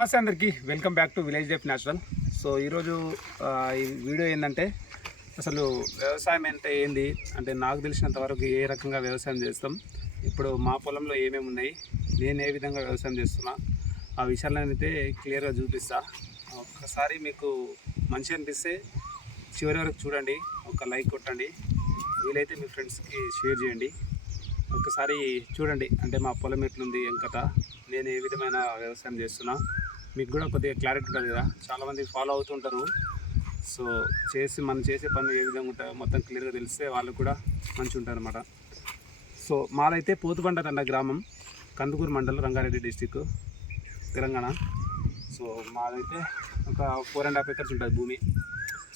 నమస్తే అందరికీ. Welcome back to village life natural so ఈరోజు ఈ వీడియో ఏంటంటే అసలు వ్యవసాయం అంటే ఏంది? అంటే నాకు తెలిసినంత వరకు ఏ రకంగా వ్యవసాయం చేస్తాం? ఇప్పుడు మా పొలంలో ఏమేమి ఉన్నాయి? నేను ఏ విధంగా వ్యవసాయం చేస్తున్నా? ఆ విషయాలైతే క్లియర్గా చూపిస్తా. ఒక్కసారి మీకు మంచి అనిపిస్తే చివరి వరకు చూడండి. ఒక లైక్ కొట్టండి. వీలైతే మీ ఫ్రెండ్స్కి షేర్ చేయండి. ఒకసారి చూడండి. అంటే మా పొలం ఎట్లుంది ఏం కథ? నేను ఏ విధమైన వ్యవసాయం చేస్తున్నా? మీకు కూడా కొద్దిగా క్లారిటీ ఉంటుంది కదా. చాలామంది ఫాలో అవుతుంటారు. సో చేసి మనం చేసే పనులు ఏ విధంగా ఉంటాయో మొత్తం క్లియర్గా తెలిస్తే వాళ్ళు కూడా మంచిగా ఉంటారు అనమాట సో మాదైతే పోతుబండ గ్రామం కందుకూరు మండలం రంగారెడ్డి డిస్టిక్ తెలంగాణ. సో మాదైతే ఒక ఫోర్ అండ్ హాఫ్ ఎకర్స్ ఉంటుంది భూమి.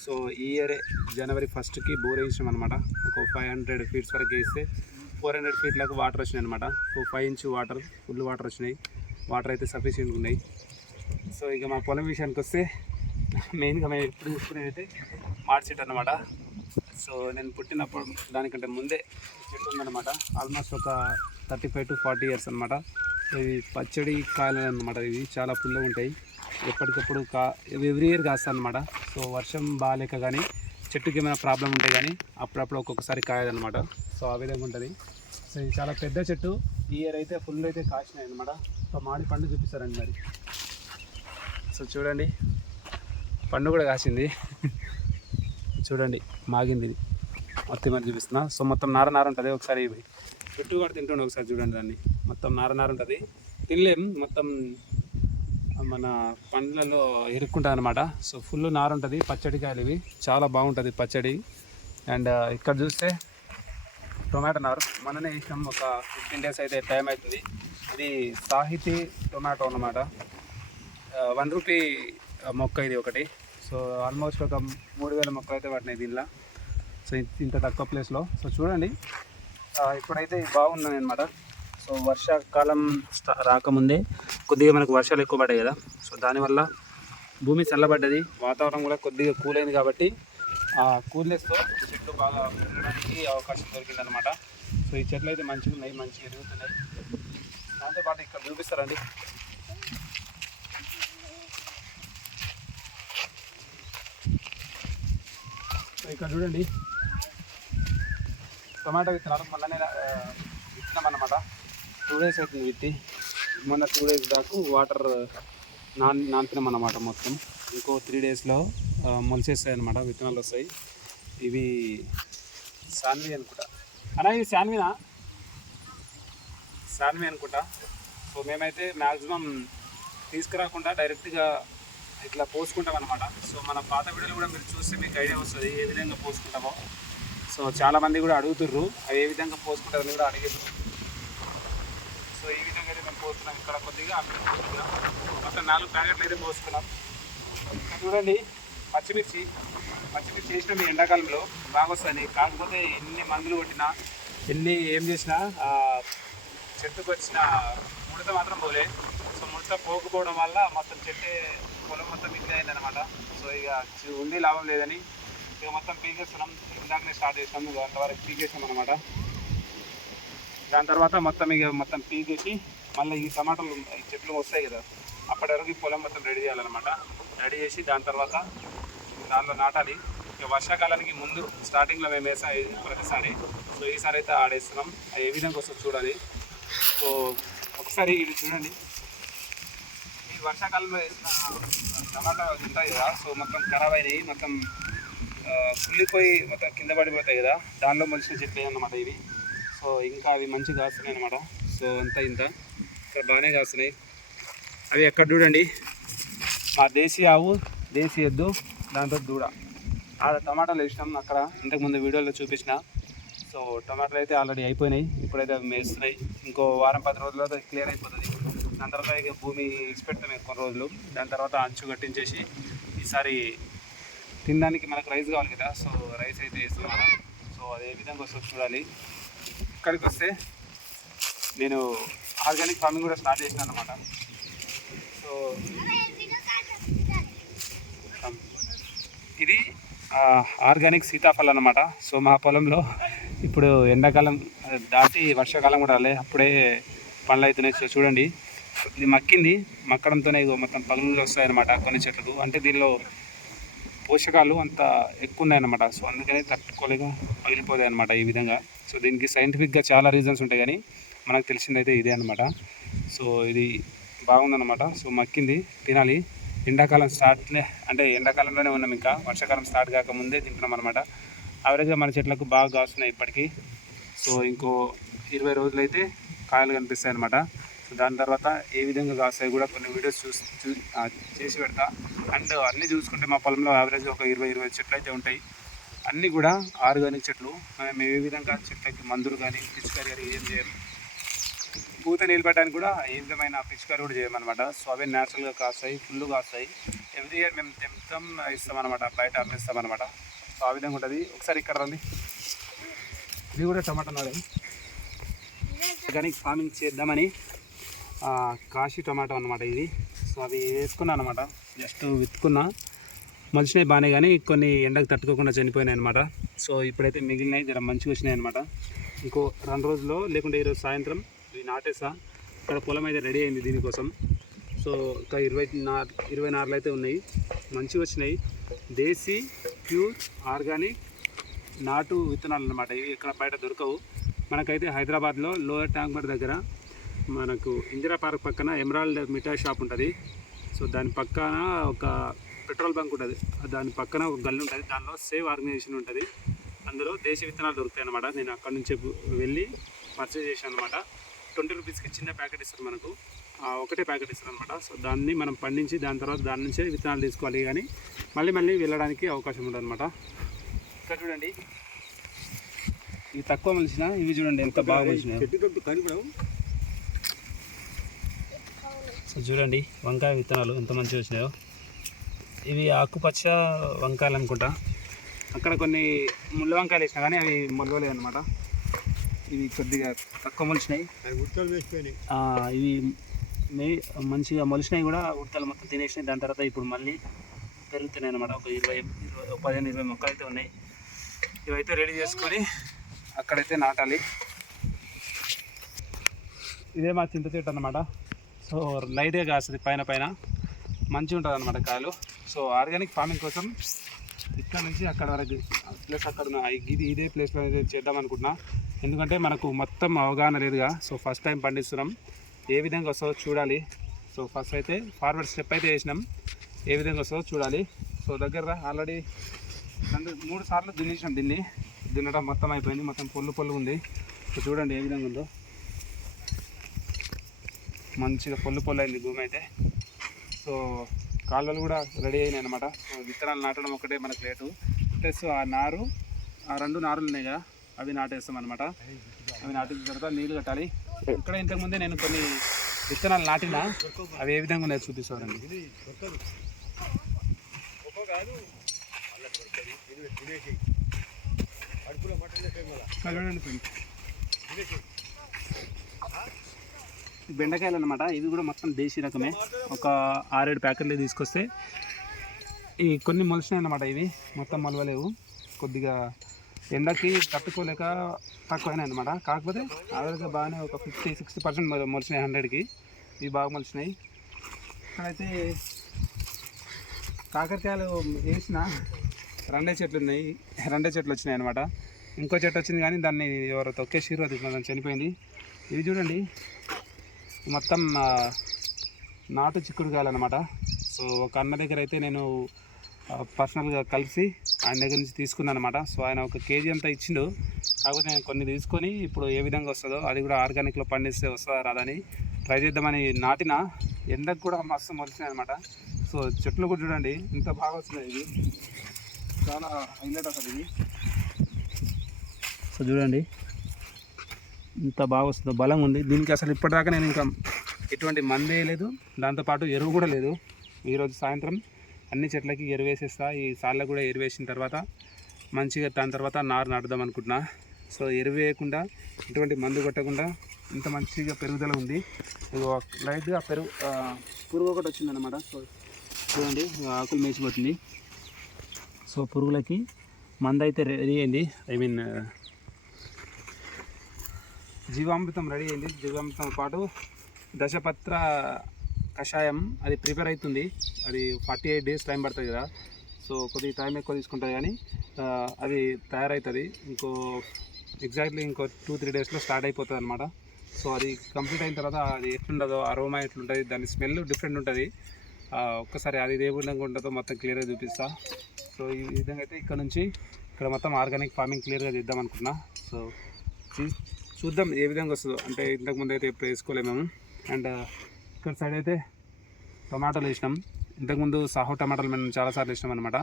సో ఈ ఇయర్ జనవరి ఫస్ట్కి బోర్ వేసాం అనమాట ఒక ఫైవ్ హండ్రెడ్ ఫీట్స్ వరకు వేస్తే ఫోర్ హండ్రెడ్ ఫీట్లకు వాటర్ వచ్చినాయి అనమాట ఒక five inch water full water వచ్చినాయి. వాటర్ అయితే సఫిషియెంట్గా ఉన్నాయి. సో ఇక మా పొలం విషయానికి వస్తే మెయిన్గా మేము ఎప్పుడు చూసుకునేది మాడి చెట్టు అనమాట సో నేను పుట్టినప్పుడు దానికంటే ముందే చెట్టు ఉందన్నమాట. ఆల్మోస్ట్ ఒక thirty five to forty years అనమాట ఇవి పచ్చడి కాయలు అనమాట ఇవి. చాలా పుల్లగా ఉంటాయి. ఎప్పటికప్పుడు కా ఎవ్రీ ఇయర్ కాస్తాయి అనమాట సో వర్షం బాగాలేక కానీ చెట్టుకి ఏమైనా ప్రాబ్లం ఉంటే కానీ అప్పుడప్పుడు ఒక్కొక్కసారి కాయదనమాట సో ఆ విధంగా ఉంటుంది. సో ఇది చాలా పెద్ద చెట్టు. ఈ ఇయర్ అయితే ఫుల్ అయితే కాసినాయి అనమాట సో మాడి పండు చూపిస్తారండి మరి. సో చూడండి పండు కూడా కాసింది. చూడండి మాగింది ఇది. మొత్తం మరి చూపిస్తున్నా. సో మొత్తం నార నార ఉంటుంది. ఒకసారి చుట్టూ కూడా తింటుండే ఒకసారి చూడండి దాన్ని. మొత్తం నార నార ఉంటుంది. తినలేం. మొత్తం మన పండ్లలో ఇరుక్కుంటుంది అనమాట సో ఫుల్ నార ఉంటుంది. పచ్చడికాయలు ఇవి. చాలా బాగుంటుంది పచ్చడి. అండ్ ఇక్కడ చూస్తే టొమాటో నారు. మననే వేసినాం ఒక ఫిఫ్టీన్ డేస్ అయితే టైం అవుతుంది. ఇది సాహితీ టొమాటో అన్నమాట. వన్ రూపీ మొక్క ఇది ఒకటి. సో ఆల్మోస్ట్ ఒక మూడు వేల మొక్కలు అయితే పడినాయి దీనిలో. సో ఇంత- తక్కువ ప్లేస్లో సో చూడండి. ఇప్పుడైతే బాగున్నాయి అనమాట సో వర్షాకాలం రాకముందే కొద్దిగా మనకు వర్షాలు ఎక్కువ పడ్డాయి కదా. సో దానివల్ల భూమి చల్లబడ్డది. వాతావరణం కూడా కొద్దిగా కూల్ అయింది కాబట్టి ఆ కూల్నెస్తో చెట్లు బాగా పెరగడానికి అవకాశం దొరికింది అనమాట సో ఈ చెట్లు అయితే మంచిగా ఉన్నాయి మంచిగా ఎదుగుతున్నాయి. దాంతోపాటు ఇక్కడ చూపిస్తారండి. ఇక్కడ చూడండి. టొమాటో విత్తనాలు మొన్ననే విత్తనం అన్నమాట టూ డేస్ అవుతుంది విత్తి. మొన్న టూ డేస్ దాకా వాటర్ నాన్ నాన్పినాం అన్నమాట మొత్తం. ఇంకో త్రీ డేస్లో మొలిసేస్తాయి అనమాట విత్తనాలు వస్తాయి. ఇవి శాన్వి అనుకుంటా. అన్నా ఇది శాన్వినా? శాన్వి అనుకుంటా. సో మేమైతే మ్యాక్సిమం తీసుకురాకుండా డైరెక్ట్గా ఇట్లా పోసుకుంటాం అనమాట సో మన పాత వీడియోలు కూడా మీరు చూస్తే మీకు ఐడియా వస్తుంది ఏ విధంగా పోసుకుంటామో. సో చాలామంది కూడా అడుగుతుర్రు అవి ఏ విధంగా పోసుకుంటారని కూడా అడిగారు సో ఈ విధంగా అయితే మేము పోస్తున్నాం. ఇక్కడ కొద్దిగా అక్కడ మొత్తం నాలుగు ప్యాకెట్లు అయితే పోసుకున్నాం. చూడండి పచ్చిమిర్చి. పచ్చిమిర్చి చేసిన మీ ఎండాకాలంలో. బాగా వస్తుంది కాకపోతే ఎన్ని మందులు కొట్టినా ఎన్ని ఏం చేసినా చెట్టుకు వచ్చిన ముడత మాత్రం పోలే. సో ముడత పోకపోవడం వల్ల మొత్తం చెట్టే పొలం మొత్తం మిగిలి అయిందనమాట సో ఇక ఉండి లాభం లేదని ఇక మొత్తం పీకేస్తున్నాం. ఇందాకనే స్టార్ట్ చేసాం అంతవరకు పీకేసాం అనమాట దాని తర్వాత మొత్తం ఇక మొత్తం పీకేసి మళ్ళీ ఈ టమాటాలు ఈ చెట్లు వస్తాయి కదా అప్పటి వరకు ఈ పొలం మొత్తం రెడీ చేయాలన్నమాట. రెడీ చేసి దాని తర్వాత దానిలో నాటాలి. ఇక వర్షాకాలానికి ముందు స్టార్టింగ్లో మేము వేసాం ప్రతిసారి. సో ఈసారి అయితే ఆడేస్తున్నాం. ఏ విధంగా వస్తుంది చూడాలి. సో ఒకసారి ఇది చూడండి. వర్షాకాలంలో వేసిన టమాటా ఉంటాయి కదా సో మొత్తం ఖరాబ్ అయినాయి మొత్తం కుళ్ళిపోయి మొత్తం కింద పడిపోతాయి కదా దానిలో మొలిసిన చెప్పాయి అన్నమాట ఇవి. సో ఇంకా అవి మంచిగా కాస్తున్నాయి అనమాట సో అంతా ఇంత ఇక్కడ బాగానే కాస్తున్నాయి. అవి ఎక్కడ చూడండి? మా దేశీ ఆవు దేశీ ఎద్దు దాంతో దూడ. ఆడ టమాటాలు వేసినాం అక్కడ ఇంతకుముందు వీడియోలో చూపించిన. సో టమాటాలు అయితే ఆల్రెడీ అయిపోయినాయి ఇప్పుడైతే అవి మేస్తున్నాయి. ఇంకో వారం పది రోజుల్లో క్లియర్ అయిపోతుంది. దాని తర్వాత ఇక భూమి ఇచ్చిపెడతాం కొన్ని రోజులు దాని తర్వాత అంచు కట్టించేసి ఈసారి తినడానికి మనకు రైస్ కావాలి కదా సో రైస్ అయితే వేస్తున్నాను సో అది ఏ విధంగా వస్తుంది చూడాలి. ఇక్కడికి వస్తే నేను ఆర్గానిక్ ఫార్మింగ్ కూడా స్టార్ట్ చేసిన అనమాట సో ఇది ఆర్గానిక్ సీతాఫలం అనమాట సో మా పొలంలో ఇప్పుడు ఎండాకాలం దాటి వర్షాకాలం కూడా రాలే అప్పుడే పండ్లు అవుతున్నాయి సో చూడండి ఇది మక్కింది. మక్కడంతోనే ఇగో మొత్తం పగులు వస్తాయన్నమాట కొన్ని చెట్లకు. అంటే దీనిలో పోషకాలు అంత ఎక్కువ ఉన్నాయన్నమాట సో అందుకని తట్టుకోలేక పగిలిపోతాయి అనమాట ఈ విధంగా. సో దీనికి సైంటిఫిక్గా చాలా రీజన్స్ ఉంటాయి కానీ మనకు తెలిసిందైతే ఇదే అనమాట సో ఇది బాగుందన్నమాట. సో మక్కింది. తినాలి. ఎండాకాలం స్టార్ట్ అంటే ఎండాకాలంలోనే ఉన్నాం ఇంకా. వర్షాకాలం స్టార్ట్ కాకముందే తింటున్నాం అనమాట యావరేజ్గా మన చెట్లకు బాగా కాస్తున్నాయి ఇప్పటికీ. సో ఇంకో ఇరవై రోజులైతే కాయలు కనిపిస్తాయి అనమాట దాని తర్వాత ఏ విధంగా కాస్తాయి కూడా కొన్ని వీడియోస్ చూసి చూ చేసి పెడతా. అండ్ అన్నీ చూసుకుంటే మా పొలంలో యావరేజ్ ఒక ఇరవై ఇరవై చెట్లు అయితే ఉంటాయి. అన్నీ కూడా ఆర్గానిక్ చెట్లు. మేము ఏ విధంగా చెట్లకి మందులు కానీ పిచికారి కానీ ఏం చేయరు పూత నిలబడడానికి కూడా ఏ విధమైన పిచికారి కూడా చేయమన్నమాట. సో అవే న్యాచురల్గా కాస్తాయి ఫుల్ కాస్తాయి. ఎవ్రీ ఇయర్ మేము తెంపుతాం ఇస్తామన్నమాట బయట అమ్మేస్తామన్నమాట. సో ఆ విధంగా ఉంటుంది. ఒకసారి ఇక్కడ రండి. ఇది కూడా టమాటా నాడు ఆర్గానిక్ ఫార్మింగ్ చేద్దామని కాశీ టమాటో అనమాట ఇది. సో అవి వేసుకున్నా అనమాట జస్ట్ విత్తుకున్నా. మలిచినాయి బాగానే కానీ కొన్ని ఎండకు తట్టుకోకుండా చనిపోయినాయి అనమాట సో ఇప్పుడైతే మిగిలినాయి జర మంచిగా వచ్చినాయి అనమాట ఇంకో రెండు రోజుల్లో లేకుంటే ఈరోజు సాయంత్రం ఇవి నాటేసా. ఇక్కడ పొలం అయితే రెడీ అయింది దీనికోసం. సో ఒక ఇరవై నా ఇరవై నార్లు అయితే ఉన్నాయి. మంచిగా వచ్చినాయి. దేశీ ప్యూర్ ఆర్గానిక్ నాటు విత్తనాలు అనమాట ఇవి ఇక్కడ బయట దొరకవు. మనకైతే హైదరాబాద్లో లోయర్ ట్యాంక్ ట్యాంక్బర్ దగ్గర మనకు ఇందిరా పార్క్ పక్కన ఎమరాల్డ్ మిఠాయి షాప్ ఉంటుంది. సో దాని పక్కన ఒక పెట్రోల్ బంక్ ఉంటుంది. దాని పక్కన ఒక గల్లి ఉంటుంది. దానిలో సేవ్ ఆర్గనైజేషన్ ఉంటుంది. అందులో దేశీ విత్తనాలు దొరుకుతాయి అనమాట నేను అక్కడ నుంచి వెళ్ళి పర్చేజ్ చేశాను అనమాట ట్వంటీ రూపీస్కి చిన్న ప్యాకెట్ ఇస్తారు మనకు. ఆ ఒకటే ప్యాకెట్ ఇస్తారు అనమాట సో దాన్ని మనం పండించి దాని తర్వాత దాని నుంచే విత్తనాలు తీసుకోవాలి కానీ మళ్ళీ మళ్ళీ వెళ్ళడానికి అవకాశం ఉంటుంది అనమాట ఇక్కడ చూడండి. ఇవి తక్కువ మలిసిన ఇవి చూడండి ఎంత బాగా సో చూడండి వంకాయ విత్తనాలు ఎంత మంచిగా వచ్చినాయో. ఇవి ఆకుపచ్చ వంకాయలు అనుకుంటా. అక్కడ కొన్ని ముళ్ళ వంకాయలు వేసినా కానీ అవి మొలవలేదు అనమాట ఇవి కొద్దిగా తక్కువ మొలిచినాయి. ఇవి మే మంచిగా మొలిచినాయి కూడా ఉడతలు మొత్తం తినేసినాయి. దాని తర్వాత ఇప్పుడు మళ్ళీ పెరుగుతున్నాయి అనమాట ఒక ఇరవై ఇరవై పదిహేను ఇరవై మొక్కలు అయితే ఉన్నాయి. ఇవైతే రెడీ చేసుకొని అక్కడైతే నాటాలి. ఇదే మా చింత చెట్టు అనమాట సో లైట్గా కాస్తుంది పైన పైన. మంచిగా ఉంటుంది అనమాట కాయలు. సో ఆర్గానిక్ ఫార్మింగ్ కోసం ఇక్కడ నుంచి అక్కడ వరకు ప్లస్ అక్కడ ఉన్న ఇది ఇదే ప్లేస్లో అయితే చేద్దాం అనుకుంటున్నా. ఎందుకంటే మనకు మొత్తం అవగాహన లేదుగా. సో ఫస్ట్ టైం పండిస్తున్నాం. ఏ విధంగా వస్తుందో చూడాలి. సో ఫస్ట్ అయితే ఫార్వర్డ్ స్టెప్ అయితే వేసినాం. ఏ విధంగా వస్తుందో చూడాలి. సో దగ్గర ఆల్రెడీ రెండు మూడు సార్లు దున్నేసినాం దీన్ని. దున్నడం మొత్తం అయిపోయింది. మొత్తం పొల్లు పొల్లు ఉంది. సో చూడండి ఏ విధంగా ఉందో. మంచిగా పొల్లు పొల్లు అయింది భూమి అయితే. సో కాలువలు కూడా రెడీ అయినాయి అనమాట సో విత్తనాలు నాటడం ఒకటే మనకు లేటు ప్లస్ ఆ నారు ఆ రెండు నారులు ఉన్నాయి కదా అవి నాటేస్తాం అనమాట అవి నాటిన తర్వాత నీళ్ళు కట్టాలి. ఇక్కడ ఇంతకుముందే నేను కొన్ని విత్తనాలు నాటిన అవి ఏ విధంగా ఉన్నాయో చూపిస్తానండి చూడండి friends. బెండకాయలు అనమాట ఇవి కూడా మొత్తం దేశీ రకమే. ఒక ఆరేడు ప్యాకెట్లు తీసుకొస్తే ఈ కొన్ని మొలిచినాయి అన్నమాట ఇవి. మొత్తం మొలవలేవు. కొద్దిగా ఎండకి తట్టుకోలేక తక్కువైనాయి అనమాట కాకపోతే యావరేజ్గా బాగానే ఒక ఫిఫ్టీ సిక్స్టీ పర్సెంట్ మొలిచినాయి హండ్రెడ్కి. ఇవి బాగా మొలిచినాయి. అయితే కాకరకాయలు వేసిన రెండే చెట్లు ఉన్నాయి. రెండే చెట్లు వచ్చినాయి అనమాట ఇంకో చెట్టు వచ్చింది కానీ దాన్ని ఎవరో తొక్కేసిర్రు అది చనిపోయింది. ఇవి చూడండి. మొత్తం నాటు చిక్కుడుకాయలు అనమాట సో ఒక అన్న దగ్గర అయితే నేను పర్సనల్గా కలిసి ఆయన దగ్గర నుంచి తీసుకున్నాను అనమాట సో ఆయన ఒక కేజీ అంతా ఇచ్చిండు. కాకపోతే నేను కొన్ని తీసుకొని ఇప్పుడు ఏ విధంగా వస్తుందో అది కూడా ఆర్గానిక్లో పండిస్తే వస్తుందా రాదని ట్రై చేద్దామని నాటిన ఎండకు కూడా మస్తు మొలిచినాయి అనమాట సో చెట్లు కూడా చూడండి ఇంత బాగా వస్తున్నాయి ఇది చాలా హైలైట్ అసలు ఇది సో చూడండి. ఇంత బాగా వస్తుందో బలం ఉంది. దీనికి అసలు ఇప్పటిదాకా నేను ఇంకా ఎటువంటి మందే లేదు. దాంతోపాటు ఎరువు కూడా లేదు. ఈరోజు సాయంత్రం అన్ని చెట్లకి ఎరువు వేసేస్తా. ఈ సార్లకు కూడా ఎరువు వేసిన తర్వాత మంచిగా దాని తర్వాత నారు నాటుదాం అనుకుంటున్నా. సో ఎరువు వేయకుండా ఎటువంటి మందు కొట్టకుండా ఇంత మంచిగా పెరుగుదల ఉంది. ఇదిగో లైట్గా పెరుగు పురుగు ఒకటి వచ్చిందన్నమాట. సో చూడండి ఆకులు మేసిపోతుంది. సో పురుగులకి మందు అయితే రెడీ అయింది. ఐ మీన్ జీవామృతం రెడీ అయింది. జీవామృతం పాటు దశపత్ర కషాయం అది ప్రిపేర్ అవుతుంది అది ఫార్టీ ఎయిట్ డేస్ టైం పడుతుంది కదా. సో కొద్దిగా టైం ఎక్కువ తీసుకుంటుంది కానీ అది తయారవుతుంది ఇంకో ఎగ్జాక్ట్లీ ఇంకో టూ త్రీ డేస్లో స్టార్ట్ అయిపోతుంది అనమాట సో అది కంప్లీట్ అయిన తర్వాత అది ఎట్లుండదో అరోమా ఎట్లుంటుంది దాని స్మెల్ డిఫరెంట్ ఉంటుంది. ఒక్కసారి అది ఏ విధంగా ఉంటుందో మొత్తం క్లియర్గా చూపిస్తా. సో ఈ విధంగా అయితే ఇక్కడ నుంచి ఇక్కడ మొత్తం ఆర్గానిక్ ఫార్మింగ్ క్లియర్గా చేద్దాం అనుకున్నా సో చూద్దాం ఏ విధంగా వస్తుందో. అంటే ఇంతకుముందు అయితే ఎప్పుడు వేసుకోలేము మేము. అండ్ uh, ఇక్కడ సైడ్ అయితే టొమాటోలు వేసినాం. ఇంతకుముందు సాహో టమాటాలు మేము చాలాసార్లు వేసినాం అనమాట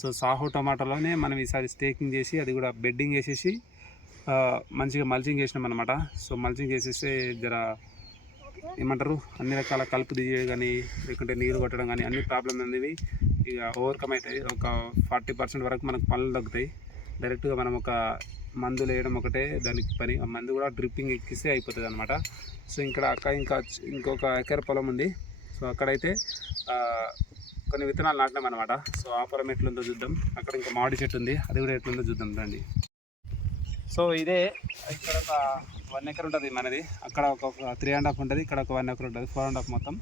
సో సాహో టమాటాలోనే మనం ఈసారి స్టేకింగ్ చేసి అది కూడా బెడ్డింగ్ వేసేసి uh, మంచిగా మల్చింగ్ చేసినాం అనమాట సో మల్చింగ్ చేసేస్తే జర ఏమంటారు? అన్ని రకాల కలుపు తీయడం కానీ లేకుంటే నీరు కొట్టడం కానీ అన్ని ప్రాబ్లమ్ అనేవి ఇక ఓవర్కమ్ అవుతాయి. ఒక ఫార్టీ పర్సెంట్ వరకు మనకు పనులు దొరుకుతాయి. డైరెక్ట్గా మనం ఒక మందులు వేయడం ఒకటే దానికి పని. ఆ మందు కూడా డ్రిప్పింగ్ ఎక్కిస్తే అయిపోతుంది అనమాట సో ఇక్కడ అక్క ఇంకా ఇంకొక ఎకర పొలం ఉంది. సో అక్కడైతే కొన్ని విత్తనాలు నాటినాం అనమాట సో ఆ పొలం ఎట్లుందో చూద్దాం. అక్కడ ఇంకా మామిడి చెట్టు ఉంది. అది కూడా ఎట్లుందో చూద్దాం రండి. సో ఇదే ఇక్కడ ఒక వన్ ఎకర్ ఉంటుంది మనది. అక్కడ ఒక త్రీ అండ్ హాఫ్ ఉంటుంది. ఇక్కడ ఒక వన్ ఎకర్ ఉంటుంది. ఫోర్ అండ్ హాఫ్ మొత్తం.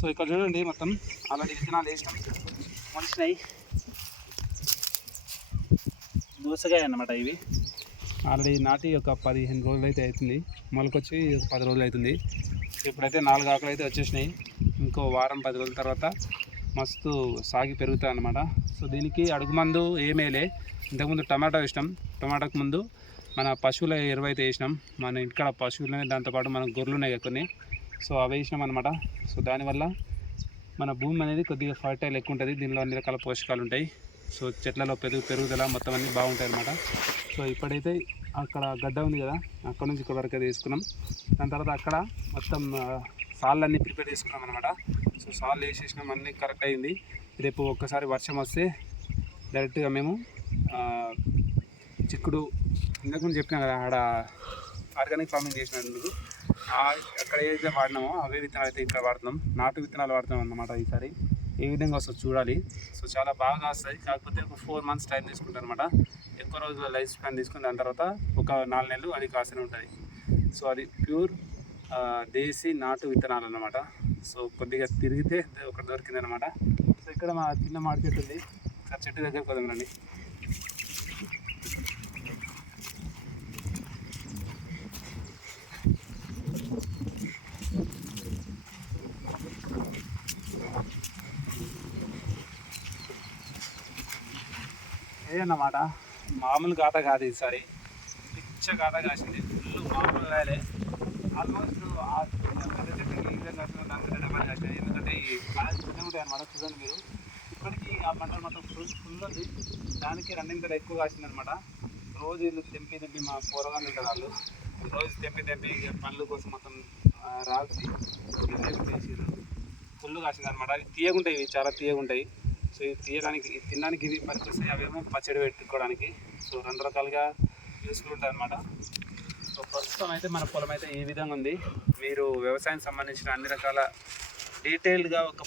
సో ఇక్కడ చూడండి మొత్తం. అలాంటి విత్తనాలు వేసినాం. మనిషినాయి దోసకాయ అన్నమాట ఇవి. ఆల్రెడీ నాటి ఒక పదిహేను రోజులు అయితే అవుతుంది. మొలకొచ్చి ఒక పది రోజులు అవుతుంది. ఇప్పుడైతే నాలుగు ఆకులు అయితే వచ్చేసినాయి. ఇంకో వారం పది రోజుల తర్వాత మస్తు సాగి పెరుగుతాయి అన్నమాట. సో దీనికి అడుగు మందు ఏమేలే ఇంతకుముందు టమాటా వేసినాం. టమాటాకు ముందు మన పశువుల ఎరువు అయితే వేసినాం. మన ఇంటికాడ పశువులనే దాంతోపాటు మన గొర్రెలు ఉన్నాయి కొన్ని. సో అవి వేసినాం అనమాట సో దానివల్ల మన భూమి అనేది కొద్దిగా ఫర్టైల్ ఎక్కువ ఉంటుంది. దీనిలో అన్ని రకాల పోషకాలు ఉంటాయి. సో చెట్లలో పెరుగు పెరుగుదల మొత్తం అన్నీ బాగుంటాయి అనమాట సో ఇప్పుడైతే అక్కడ గడ్డ ఉంది కదా అక్కడ నుంచి ఇక్కడ వరకు అయితే వేసుకున్నాం దాని తర్వాత అక్కడ మొత్తం సాళ్ళు అన్నీ ప్రిపేర్ చేసుకున్నాం అనమాట సో సాళ్ళు వేసేసినాం అన్నీ కరెక్ట్ అయింది. రేపు ఒక్కసారి వర్షం వస్తే డైరెక్ట్గా మేము చిక్కుడు ఇంతకుముందు చెప్పినా కదా ఆడ ఆర్గానిక్ ఫార్మింగ్ చేసినందుకు. అక్కడ ఏదైతే వాడినామో అవే విత్తనాలు అయితే ఇక్కడ వాడుతున్నాం. నాటు విత్తనాలు వాడుతున్నాం అన్నమాట ఈసారి. ఏ విధంగా వస్తుంది చూడాలి. సో చాలా బాగా వస్తాయి. కాకపోతే ఒక ఫోర్ మంత్స్ టైం తీసుకుంటారు అనమాట ఎక్కువ రోజుల లైఫ్ స్పాన్ తీసుకుని దాని తర్వాత ఒక నాలుగు నెలలు అది కాస్తూనే ఉంటుంది. సో అది ప్యూర్ దేశీ నాటు విత్తనాలు అనమాట సో కొద్దిగా తిరిగితే ఒకటి దొరికింది అనమాట సో ఇక్కడ మా చిన్న మార్కెట్ ఉంది. ఆ చెట్టు దగ్గర కొదండి అన్నమాట మామూలు గాథ కాదు ఈసారి. పిచ్చ గాథ కాసింది. ఫుల్ మామూలు కాయలే ఆల్మోస్ట్ ఆ పెద్ద చెట్టుకి ఈ విధంగా కాసినాయి ఎందుకంటే ఈ కాయలు చిన్నగా ఉంటాయి అన్నమాట చూడండి మీరు. ఇప్పటికీ ఆ పంటలు మొత్తం ఫుల్ ఫుల్ ఉంది. దానికి రెండింతలు ఎక్కువ కాసింది అనమాట రోజు వీళ్ళు తెంపి తెంపి మా కూరగాయలు ఉంటారు వాళ్ళు. రోజు తెంపి తెంపి ఇక పండ్ల కోసం మొత్తం ఆ, రాల్చి చేసిర్రు. ఫుల్ కాసింది అనమాట అవి తీయగుంటాయి ఇవి చాలా తీయగుంటాయి. తీయడానికి తినడానికి ఇవి పనిచేస్తాయి అవేమో పచ్చడి పెట్టుకోవడానికి. సో రెండు రకాలుగా యూస్ఫుల్ ఉంటాయి అనమాట సో ప్రస్తుతం అయితే మన పొలం అయితే ఈ విధంగా ఉంది. మీరు వ్యవసాయం సంబంధించిన అన్ని రకాల డీటెయిల్డ్గా ఒక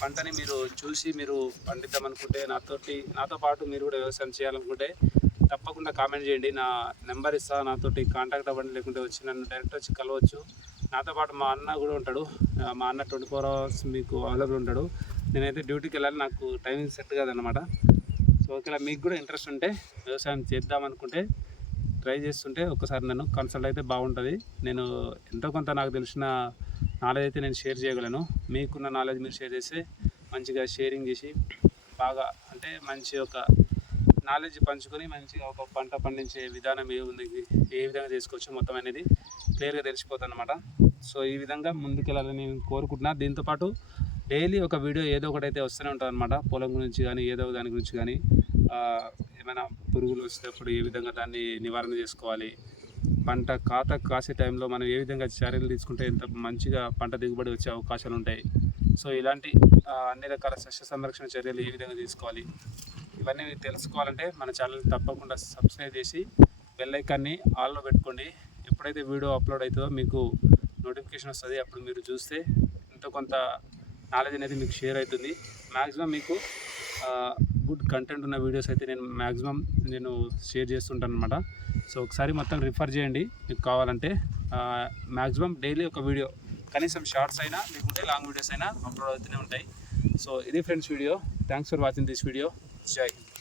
పంటని మీరు చూసి మీరు పండిద్దామనుకుంటే నాతోటి నాతో పాటు మీరు కూడా వ్యవసాయం చేయాలనుకుంటే తప్పకుండా కామెంట్ చేయండి. నా నెంబర్ ఇస్తా నాతోటి కాంటాక్ట్ అవ్వండి. లేకుంటే వచ్చి నన్ను డైరెక్ట్ వచ్చి కలవచ్చు. నాతో పాటు మా అన్న కూడా ఉంటాడు. మా అన్న ట్వంటీ ఫోర్ అవర్స్ మీకు అవైలబుల్ ఉంటాడు. నేనైతే డ్యూటీకి వెళ్ళాలి. నాకు టైమింగ్ సెట్ కాదనమాట సో ఒకవేళ మీకు కూడా ఇంట్రెస్ట్ ఉంటే వ్యవసాయం చేద్దాం అనుకుంటే ట్రై చేస్తుంటే ఒకసారి నన్ను కన్సల్ట్ అయితే బాగుంటుంది. నేను ఎంతో కొంత నాకు తెలిసిన నాలెడ్జ్ అయితే నేను షేర్ చేయగలను. మీకున్న నాలెడ్జ్ మీరు షేర్ చేస్తే మంచిగా షేరింగ్ చేసి బాగా అంటే మంచి ఒక నాలెడ్జ్ పంచుకొని మంచిగా ఒక పంట పండించే విధానం ఏ ఉంది ఏ విధంగా చేసుకోవచ్చు మొత్తం అనేది క్లియర్గా తెలిసిపోతుంది అనమాట సో ఈ విధంగా ముందుకెళ్ళాలని నేను కోరుకుంటున్నా. దీంతోపాటు డైలీ ఒక వీడియో ఏదో ఒకటి అయితే వస్తూనే ఉంటుంది అనమాట పొలం గురించి కానీ ఏదో దాని గురించి కానీ ఏమైనా పురుగులు వచ్చినప్పుడు ఏ విధంగా దాన్ని నివారణ చేసుకోవాలి? పంట కాత కాసే టైంలో మనం ఏ విధంగా చర్యలు తీసుకుంటే ఎంత మంచిగా పంట దిగుబడి వచ్చే అవకాశాలు ఉంటాయి? సో ఇలాంటి అన్ని రకాల సస్య సంరక్షణ చర్యలు ఏ విధంగా తీసుకోవాలి? ఇవన్నీ మీరు తెలుసుకోవాలంటే మన ఛానల్ తప్పకుండా సబ్స్క్రైబ్ చేసి బెల్ ఐకాన్ని ఆన్లో పెట్టుకోండి. ఎప్పుడైతే వీడియో అప్లోడ్ అవుతుందో మీకు నోటిఫికేషన్ వస్తుంది అప్పుడు మీరు చూస్తే ఎంతో కొంత నాలెడ్జ్ అనేది మీకు షేర్ అవుతుంది. మ్యాక్సిమం మీకు గుడ్ కంటెంట్ ఉన్న వీడియోస్ అయితే నేను మ్యాక్సిమం నేను షేర్ చేస్తుంటాను అనమాట సో ఒకసారి మొత్తం రిఫర్ చేయండి. మీకు కావాలంటే మ్యాక్సిమం డైలీ ఒక వీడియో కనీసం షార్ట్స్ అయినా లేకుంటే లాంగ్ వీడియోస్ అయినా అప్లోడ్ అవుతూనే ఉంటాయి. సో ఇది friends video. Thanks for watching this video Jai Hind.